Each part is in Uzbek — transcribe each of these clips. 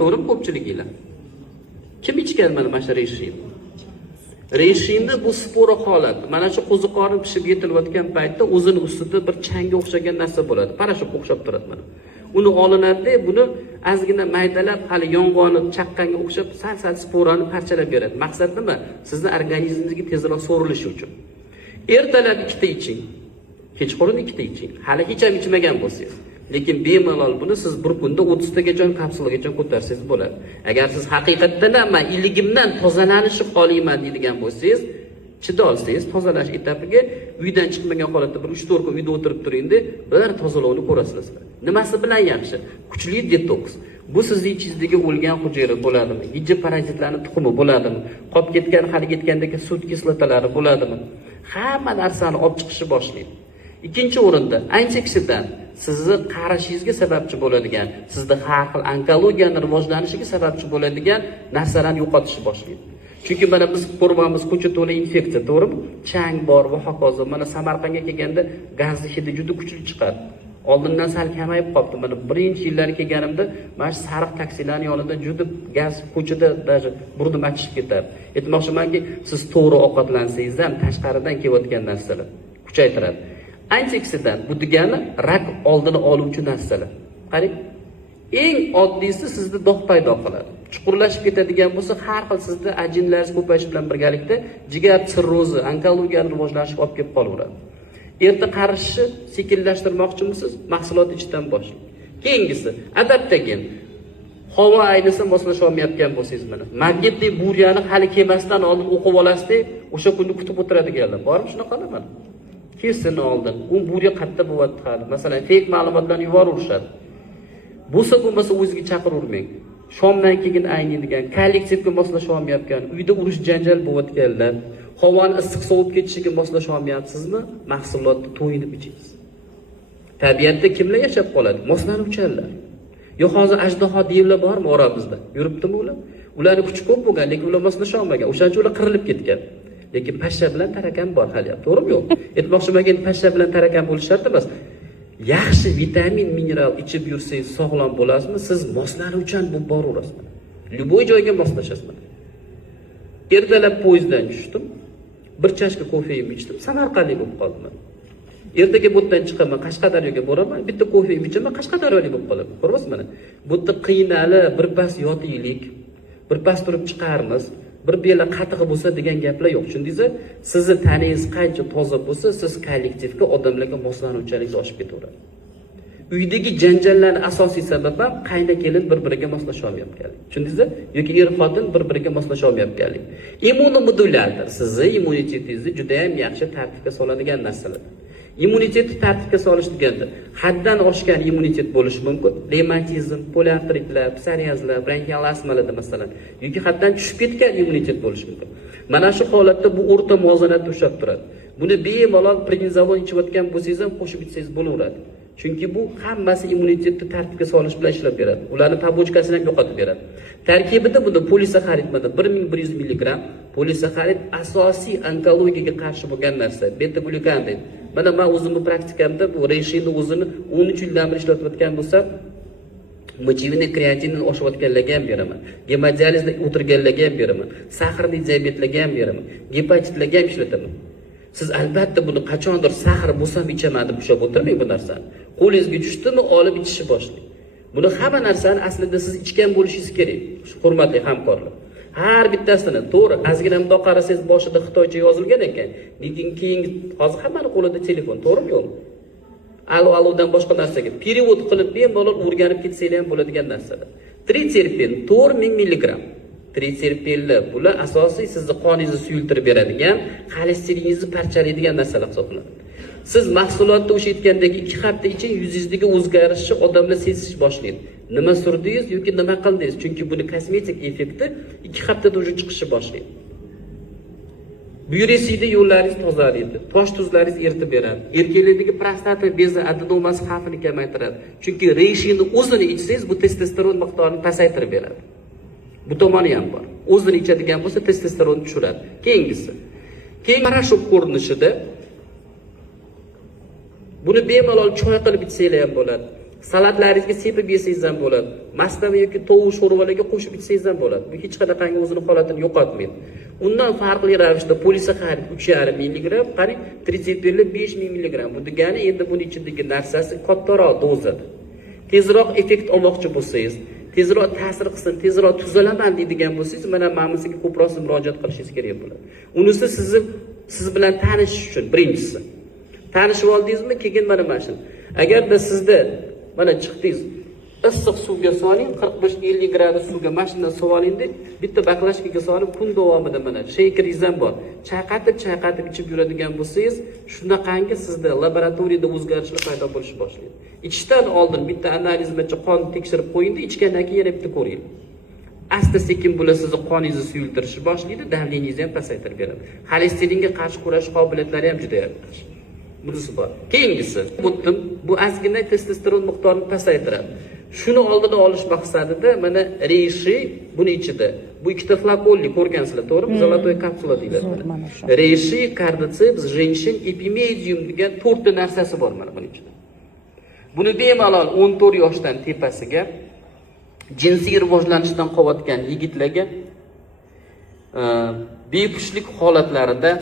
To'g'rimi ko'pchiliginglar? Kim ichgan mana shu rejimni? Rejimni bu spora holat. Mana shu qo'ziqori pishib yetilayotgan paytda o'zini ustida bir changga o'xshagan narsa bo'ladi. Parashutga o'xshab turadi mana. Uni olinadi, buni ozgina maydalab, hali yong'oni chaqqanga o'xshab sal sporani parchalab beradi. Maqsad nima? Sizni organizmingizga tezroq so'rilishi uchun. Ertalab 2 ta iching. Kechqurun 2 ta iching. Hali hech ham ichmagan bo'lsangiz. Lekin bemalol buni siz bir kunda 30 tagacha kapsulagacha ko'tarsangiz bo'ladi. Agar siz haqiqatdan ham men iligimdan tozalanishni xohlayman deydigan bo'lsangiz, chidolsangiz tozalash etapiga uydan chiqmagan holatda bir 3-4 kun uyda o'tirib turingda, bir tozalovni ko'rasiz. Nimasi bilan yaxshi? Kuchli detoks. Bu sizning ichingizdagi o'lgan hujayra bo'ladimi? Hijja parazitlarning tuxumi bo'ladimi? Qolib ketgan, hali ketgandagi sut kislotalari bo'ladimi? Hamma narsani olib chiqishni boshlaydi. Ikkinchi o'rinda ancha kishidan sizni qarishingizga sababchi bo'ladigan, sizda har xil onkologiyaning rivojlanishiga sababchi bo'ladigan narsalarni yo'qotishni boshlaydi. Chunki mana biz ko'ramiz, ko'cha to'la infeksiya, to'g'rimi? Chang bor va hokazo. Mana Samarqandga kelganda gazni hidi juda kuchli chiqadi. Oldindan sal kamayib qolibdi. Mana birinchi yillar kelganimda mana shu sariq taksilarning yonida juda gaz ko'chada даже burnim achishib ketadi. Aytmoqchimanki, siz to'g'ri ovqatlansangiz ham tashqaridan kelayotgan narsalar kuchaytiradi. Antiksidan bu degani rak oldini oluvchi narsalar. Qarang, eng oddiysi sizda dog' paydo qiladi. Chuqurlashib ketadigan bo'lsa, har xil sizda ajinlaringiz ko'payish bilan birgalikda jigar sirrozi, onkologiyaning rivojlanishiga olib kelib qolaveradi. Erta qarishni sekinlashtirmoqchimisiz? Mahsulot ichdan boshlang. Keyingisi adaptogen. Havo aynisi moslasha olmayotgan bo'lsangiz mana. Magnitli buryani hali kelmasdan oldin o'qib olasizda, o'sha kunni kutib o'tiradiganlar. Bormi shunaqalar mana? Kesini oldin. U burya qayerda bo'lyapti hali. Masalan, fake ma'lumotlarni yuborishadi. Bo'lsa o'ziga chaqiravermang. Shomdan keyin ayniydigan, kollektivga moslasha olmayotgan, uyda urush janjal bo'layotganlar, havoni issiq sovib ketishiga moslasha olmayapsizmi? Mahsulotni to'yinib ichingiz. Tabiatda kimlar yashab qoladi? Moslanuvchilar. Yo hozir ajdaho devlar bormi oramizda? Yuribdimi ular? Ularning kuchi ko'p bo'lgan, lekin ular moslasha olmagan. O'shaning uchun ular qirilib ketgan. Lekin pashsha bilan tarakan bor hali ham, to'g'rimi yo'q? Aytmoqchimanki, pashsha bilan tarakan bo'lish shart emas. Yaxshi vitamin, mineral ichib yursangiz sog'lom bo'lasizmi? Siz moslanuvchan bo'lib boraverasiz. Любой joyga moslashasiz. Ertalab poyezddan tushdim. Bir chashka kofeyimni ichdim, Samarqandlik bo'lib qoldim. Ertaga bu yerdan chiqaman, Qashqadaryoga boraman, bitta kofeyimni ichaman, Qashqadaryolik bo'lib qolaman. Ko'ryapsizmi mana? Bu yerda qiynalib, birpas yotaylik, birpas turib chiqarmiz. Bir bela qatig'i bo'lsa degan gaplar yo'q. Tushundingizmi? Sizni taningiz qancha toza bo'lsa, siz kollektivga, odamlarga moslanuvchanlik oshib ketaveradi. Uydagi janjallarning asosiy sababi ham qayna kelin bir-biriga moslasha olmayotganlik. Tushundingizmi? Yoki er-xotin bir-biriga moslasha olmayotganlik. Immunomodulyator sizni immunitetingizni juda ham yaxshi tartibga soladigan narsalar. Immunitetni tartibga solish deganda haddan oshgan immunitet bo'lishi mumkin. Revmatizm, poliartritlar, psoriazlar, bronxial astmalarda masalan, yoki haddan tushib ketgan immunitet bo'lishi mumkin. Mana shu holatda bu o'rta muvozanatda ushlab turadi. Buni bemalol prednizolon ichayotgan bo'lsangiz ham qo'shib ichsangiz bo'laveradi. Chunki bu hammasi immunitetni tartibga solish bilan ishlab beradi. Ularning tabochkasini ham yo'qotib beradi. Tarkibida bunda polisaxarid mana 1100 mg polisaxarid asosiy onkologiyaga qarshi bo'lgan narsa, beta glyukan deydi. Mana men o'zimning praktikamda bu rejimni o'zini 13 yildan beri ishlatayotgan bo'lsam, motivini kreatinini oshayotganlarga ham beraman. Gemodializda o'tirganlarga ham beraman. Sahrli diabetlarga ham beraman. Gepatitlarga ham ishlataman. Siz albatta buni qachondir sahr bo'lsam ichaman deb ushlab o'tirmang bu narsani. Qo'lingizga tushdimi, olib ichishni boshlang. Buni hamma narsani aslida siz ichgan bo'lishingiz kerak, hurmatli hamkorlar. Har bittasini to'g'ri, ozgina mundoq qarasangiz boshida xitoycha yozilgan ekan, lekin keyin hozir hammaning qo'lida telefon, to'g'rimi yo'qmi? Alodan boshqa narsaga perevod qilib bemalol o'rganib ketsanglar ham bo'ladigan narsalar. Triterpen 4000 mg. Triterpenlar bular asosiy sizni qoningizni suyultirib beradigan, xolesteriningizni parchalaydigan narsalar hisoblanadi. Siz mahsulotni o'sha aytgandagi 2 hafta ichida yuzingizdagi o'zgarishni odamlar sezish boshlaydi. Nima surdingiz yoki nima qildingiz? Chunki buni kosmetik effekti 2 haftada o'zi chiqishni boshlaydi. Buyurasida yo'llaringiz tozalaydi, tosh tuzlaringiz eritib beradi. Erkaklardagi prostata bezi adenomasi xavfini kamaytiradi. Chunki rejimni o'zini ichsangiz bu testosteron miqdorini pasaytirib beradi. Bu tomoni ham bor. O'zini ichadigan bo'lsa testosteronni tushiradi. Keyingisi. Keyin parashut ko'rinishida buni bemalol choy qilib ichsanglar ham bo'ladi. Salatlaringizga sepib yesangiz ham bo'ladi. Mastava yoki tovuq sho'rvalarga qo'shib ichsangiz ham bo'ladi. Bu hech qanaqangi o'zining holatini yo'qotmaydi. Undan farqli ravishda polisaxarid 3,5 mg, qarang 31 5000 mg. Bu degani endi buning ichidagi narsasi kattaroq dozada. Tezroq effekt olmoqchi bo'lsangiz, tezroq ta'sir qilsin, tezroq tuzalaman deydigan bo'lsangiz, mana mamasiga ko'proq murojaat qilishingiz kerak bo'ladi. Unisi siz bilan tanishish uchun birinchisi. Tanishib oldingizmi, keyin mana shu. Agarda sizda mana chiqdingiz, issiq suvga soling, 45-50 gradus suvga mashinada soling-da, bitta baklashkaga solib kun davomida mana sheykeringiz ham bor. Chayqatib ichib yuradigan bo'lsangiz, shunaqangi sizda laboratoriyada o'zgarishlar paydo bo'lish boshlaydi. Ichishdan oldin bitta analizgacha qon tekshirib qo'ying-da, ichgandan keyin yana bitta ko'ring. Asta-sekin bular sizni qoningizni suyultirishni boshlaydi, davleningizni ham pasaytirib beradi. Xolesteringa qarshi kurashish qobiliyatlari ham juda yaxshi. Bunisi bor. Keyingisi, bu ozgina testosteron miqdorini pasaytiradi. Shuni oldida olish maqsadida mana reishi buni ichida. Bu ikkita flakonli ko'rgansizlar, to'g'rimi? Zolotoy kapsula deyiladi. Reishi, kardiceps, jenshin, epimedium degan 4 ta narsasi bor mana buning ichida. Buni bemalol 14 yoshdan tepasiga jinsiy rivojlanishdan qolgan yigitlarga bepushtlik holatlarida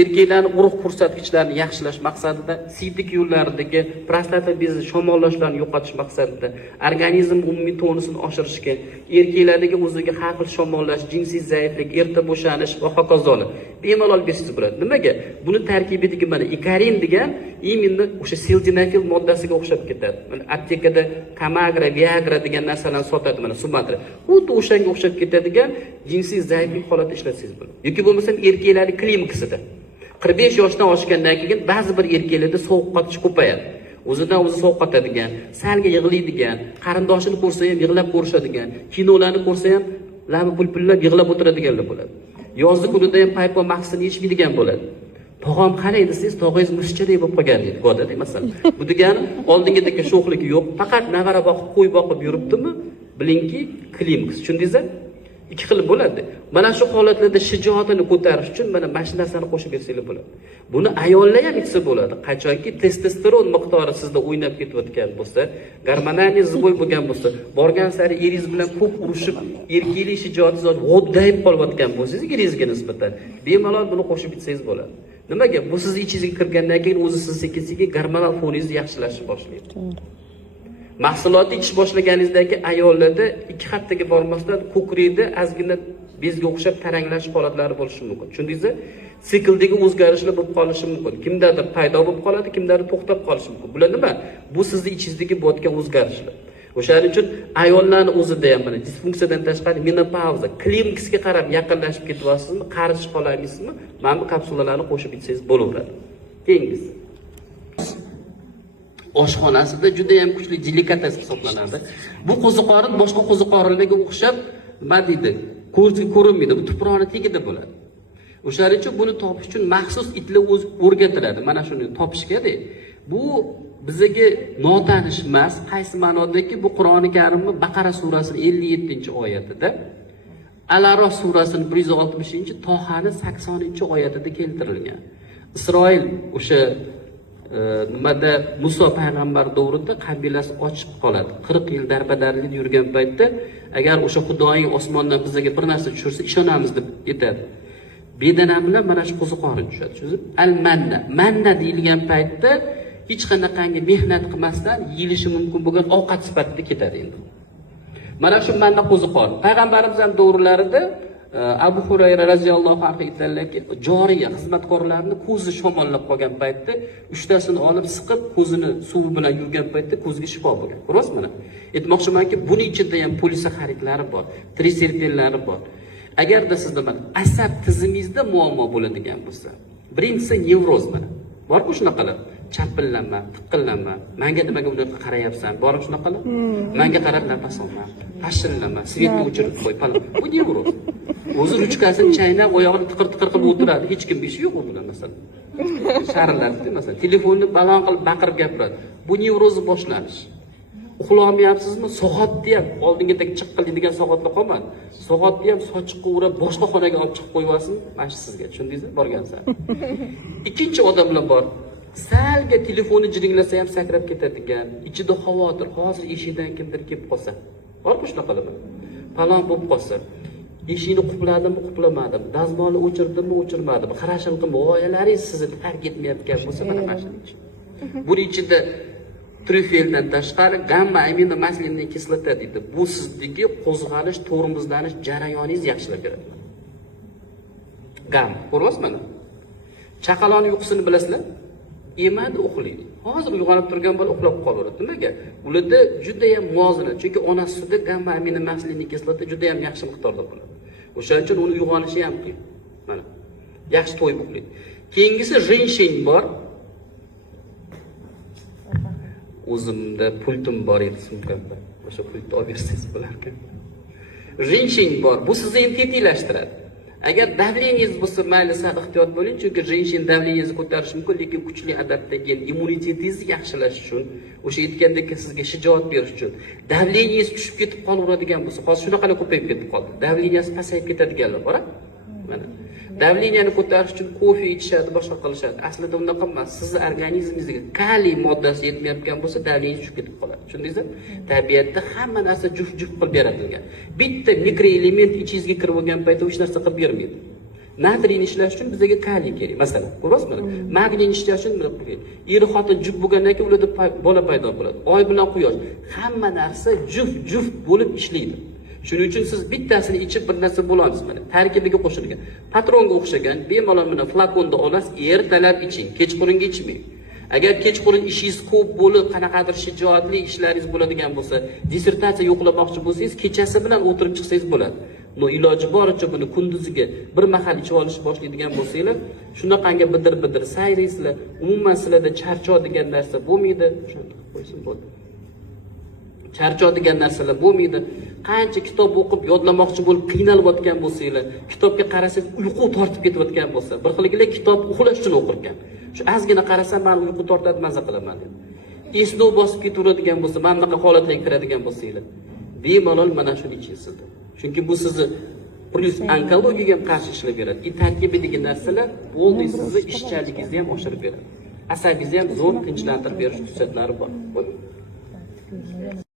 erkaklarning urug' ko'rsatkichlarini yaxshilash maqsadida, siydik yo'llaridagi prostata bezi shamollashlarni yo'qotish maqsadida, organizm umumiy tonusini oshirishga, erkaklardagi o'ziga har xil shamollash, jinsiy zaiflik, erta bo'shanish va hokazolar bemalol bersangiz bo'ladi. Nimaga? Buni tarkibidagi mana ikarin degan именно o'sha sildenafil moddasiga o'xshab ketadi. Mana aptekada Kamagra, Viagra degan narsalarni sotadi mana Sumatra. Xuddi o'shanga o'xshab ketadigan jinsiy zaiflik holatida ishlatsangiz bo'ladi. Yoki bo'lmasam erkaklarning klinikasida 45 yoshdan oshgandan keyin ba'zi bir erkaklarda sovuq qotish ko'payadi. O'zidan o'zi sovuq qotadigan, salga yig'laydigan, qarindoshini ko'rsa ham yig'lab ko'rishadigan, kinolarni ko'rsa ham labi pulpullab yig'lab o'tiradiganlar bo'ladi. Yozgi kunida ham paypo mahsini yechmaydigan bo'ladi. Tog'am qalay desangiz, tog'ingiz musichaday bo'lib qolgan deydi, go'dada masalan. Bu degani oldingidagi sho'xligi yo'q, faqat navara boqib, qo'y boqib yuribdimi? Bilingki, klinik. Tushundingizmi? Ikki xil bo'ladi. Mana shu holatlarda shijoatini ko'tarish uchun mana shu narsani qo'shib bersanglar bo'ladi. Buni ayollar ham ichsa bo'ladi. Qachonki testosteron miqdori sizda o'ynab ketayotgan bo'lsa, gormonal zboy bo'lgan bo'lsa, borgan sari eringiz bilan ko'p urushib, erkaklik shijoatingiz g'oddayib qolayotgan bo'lsangiz, eringizga nisbatan bemalol buni qo'shib bitsangiz bo'ladi. Nimaga? Bu siz ichingizga kirgandan keyin o'zi siz sekin-sekin gormonal foningizni yaxshilashni boshlaydi. Mahsulotni ichish boshlaganingizdagi keyin ayollarda 2 haftaga bormasdan ko'krikda ozgina bezga o'xshab taranglash holatlari bo'lishi mumkin. Tushundingizmi? Sikldagi o'zgarishlar bo'lib qolishi mumkin. Kimdadir paydo bo'lib qoladi, kimdadir to'xtab qolishi mumkin. Bular nima? Bu sizning ichingizdagi bo'layotgan o'zgarishlar. O'shaning uchun ayollarning o'zida ham mana disfunksiyadan tashqari menopauza, klimaksga qarab yaqinlashib ketyapsizmi, qarish qolamizmi? Mana bu kapsulalarni qo'shib ichsangiz bo'laveradi. Keyingisi. Oshxonasida juda ham kuchli delikates hisoblanadi. Bu qo'ziqorin boshqa qo'ziqorinlarga o'xshab nima deydi? Ko'zga ko'rinmaydi. Bu tuproqning tagida bo'ladi. O'shaning uchun buni topish uchun maxsus itlar o'zi o'rgatiladi. Mana shuni topishga-da. Bu bizga notanish emas, qaysi ma'nodaki bu Qur'oni Karimning Baqara surasining 57-oyatida, Al-A'rof surasining 160, Tohaning 80-oyatida keltirilgan. Isroil o'sha nimada Muso payg'ambar davrida qabilasi ochib qoladi. 40 yil darbadarlikda yurgan paytda agar o'sha Xudoing osmondan bizga bir narsa tushirsa ishonamiz deb aytadi. Bedana bilan mana shu qo'ziqorin tushadi. Al-manna. Manna deyilgan paytda hech qanaqangi mehnat qilmasdan yeyilishi mumkin bo'lgan ovqat sifatida ketadi endi. Mana shu manna qo'ziqorin. Payg'ambarimiz ham davrlarida Abu Hurayra radhiyallohu anhu aytadilarki, joriya xizmatkorlarni ko'zi shamollab qolgan paytda 3tasini olib siqib, ko'zini suv bilan yuvgan paytda ko'zga shifo bo'lgan. Ko'rasizmi? Aytmoqchimanki, buning ichida ham polisaxaridlari bor, triserpinlari bor. Agarda sizda asab tizimingizda muammo bo'ladigan bo'lsa, birinchisi nevroz mana. Bormi shunaqalar? Chapillanma, tiqillanma. Menga nimaga unaqa qarayapsan? Borib shunaqalar? Menga qarab nafas olma. Hashillama, svetni o'chirib qo'y falan. Bu nevroz. O'zi ruchkasini chaynab, oyog'ini tiqir-tiqir qilib o'tiradi. Hech kim beshi yo'q bundan masalan. Sharillardi masalan, telefonni balon qilib baqirib gapiradi. Bu nevrozni boshlanish. Uxlamayapsizmi? Soatni ham oldingidagi chiqqiladigan soatlar qolmadi. Soatni ham sochiqqa urib boshqa xonaga olib chiqib qo'yvasin, mana sizga. Tushundingizmi? Borgansan. Ikkinchi odamlar bor. Salga telefoni jiringlasa ham sakrab ketadigan, ichida xavotir, hozir eshikdan kimdir kelib qolsa. Bormi shunaqalar? Falon bo'lib qolsa. Eshikni qupladimmi, quplamadimi, dazmolni o'chirdimmi, o'chirmadimi, qarashim qilib g'oyalaringiz sizni tark etmayotgan bo'lsa, mana shuning uchun. Buning ichida trüfeldan tashqari gamma amino maslinli kislota deydi. Bu sizdagi qo'zg'alish, tormozlanish jarayoningizni yaxshilab beradi. Gamma, ko'ryapsizmi? Chaqaloqning uyqusini bilasizlar? Yemadi, uxlaydi. Hozir uyg'onib turgan bola uxlab qolaveradi. Nimaga? Ularda juda ham muvozanat, chunki onasi sutida gamma amino maslinli kislota juda ham yaxshi miqdorda bo'ladi. O'shaning uchun uni uyg'onishi ham qiyin. Mana. Yaxshi to'yib uxlaydi. Keyingisi jenshin bor. O'zimda pultim bor edi sumkamda. O'sha pultni olib bersangiz bo'larkan. Jenshin bor. Bu sizni ham tetiklashtiradi. Agar davleningiz bo'lsa, mayli sal ehtiyot bo'ling, chunki jenshin davleningizni ko'tarishi mumkin, lekin kuchli adaptagen immunitetingizni yaxshilash uchun, o'sha aytgandek sizga shijoat berish uchun, davleningiz tushib ketib qolaveradigan bo'lsa, hozir shunaqalar ko'payib ketib qoldi. Davleniyasi pasayib ketadiganlar bor. Mana. Davleniyani ko'tarish uchun kofe ichishadi, boshqa qilishadi. Aslida unaqa emas. Sizning organizmingizga kaliy moddasi yetmayotgan bo'lsa, davleningiz tushib ketib qoladi. Tushundingizmi? Tabiatda hamma narsa juft-juft qilib beratilgan. Bitta mikroelement ichingizga kirib olgan paytda hech narsa qilib bermaydi. Natriyni ishlash uchun bizga kaliy kerak, masalan. Ko'ryapsizmi? Magniyni ishlash uchun nima kerak? Er-xotin juft bo'lgandan keyin ularda bola paydo bo'ladi. Oy bilan quyosh. Hamma narsa juft-juft bo'lib ishlaydi. Shuning uchun siz bittasini ichib bir narsa bo'lasiz mana. Tarkibiga qo'shilgan. Patronga o'xshagan bemalol mana flakonda olasiz, ertalab iching, kechqurunga ichmang. Agar kechqurun ishingiz ko'p bo'lib, qanaqadir shijoatli ishlaringiz bo'ladigan bo'lsa, dissertatsiya yo'qlamoqchi bo'lsangiz, kechasi bilan o'tirib chiqsangiz bo'ladi. No iloji boricha buni kunduziga bir mahal ichib olishni boshlaydigan bo'lsanglar, shunaqangi bidir-bidir sayraysizlar, umuman sizlarda charchoq degan narsa bo'lmaydi. Shunday qo'ysin bo'ldi. Charchoq degan narsalar bo'lmaydi. Qancha kitob o'qib yodlamoqchi bo'lib qiynalayotgan bo'lsanglar, kitobga qarasangiz uyqu tortib ketayotgan bo'lsa, bir xilliklar kitob uxlash uchun o'qirkan. Shu ozgina qarasam, men uyqu tortadi, maza qilaman deb. Esnov bosib ketaveradigan bo'lsa, mana bunaqa holatlarga kiradigan bo'lsanglar, bemalol mana shuni ichingizlar. Chunki bu sizni plus onkologiyaga ham qarshi ishlab beradi. Tarkibidagi narsalar bo'ldi sizni ishchanligingizni ham oshirib beradi. Asabingizni ham zo'r tinchlantirib berish xususiyatlari bor.